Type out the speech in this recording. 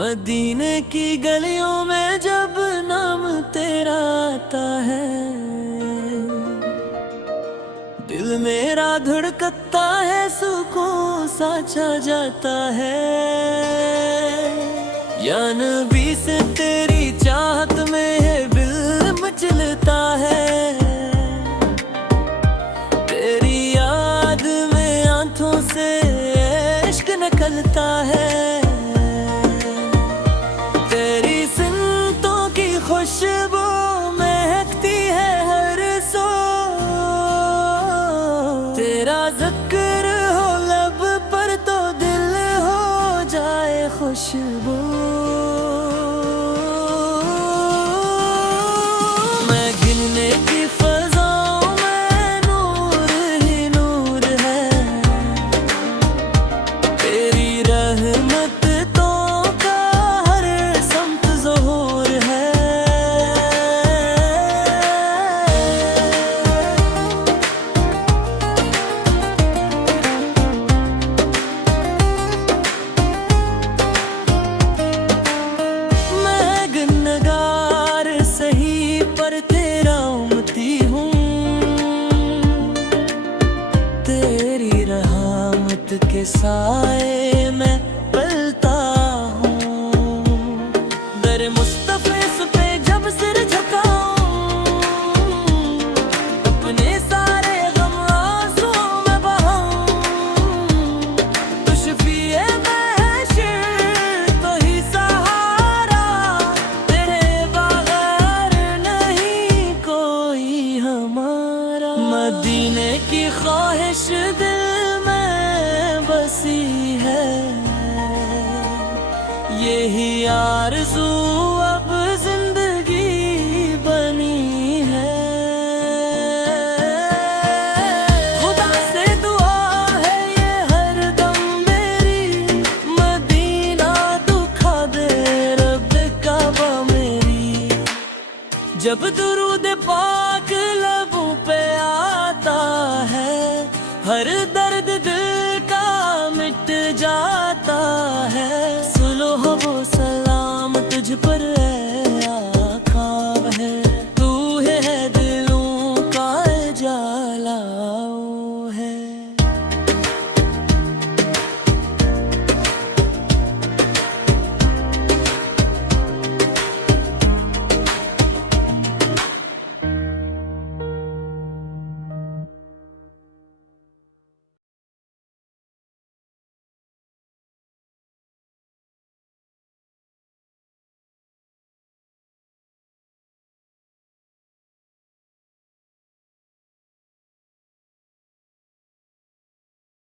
मदीने की गलियों में जब नाम तेरा आता है, दिल मेरा धड़कता है, सुकून सा छा जाता है। या नबी से तेरी चाहत में है दिल मचलता है, तेरी याद में आंखों से इश्क निकलता है। खुशबू महकती है हर सो, तेरा जिक्र हो लब पर तो दिल हो जाए खुशबू। मैं गिनने की फज़ाओं में नूर ही नूर है, तेरी रहमत के साए में पलता हूँ। दर मुस्तफ़िस पे जब सिर झुकाऊं, अपने सारे गम आंसुओं में बहाऊं। तो शफ़ीए महशर तो ही सहारा, तेरे बगैर नहीं कोई हमारा। मदीने की ख्वाहिश दिल बसी है, यही आरज़ू अब जिंदगी बनी है। खुदा से दुआ है ये हर दम मेरी, मदीना दुखा दे रब काबा मेरी। जब दुरूद पाक लबों पे आता है, हर दर्द दिल का मिट जाता है। सुलह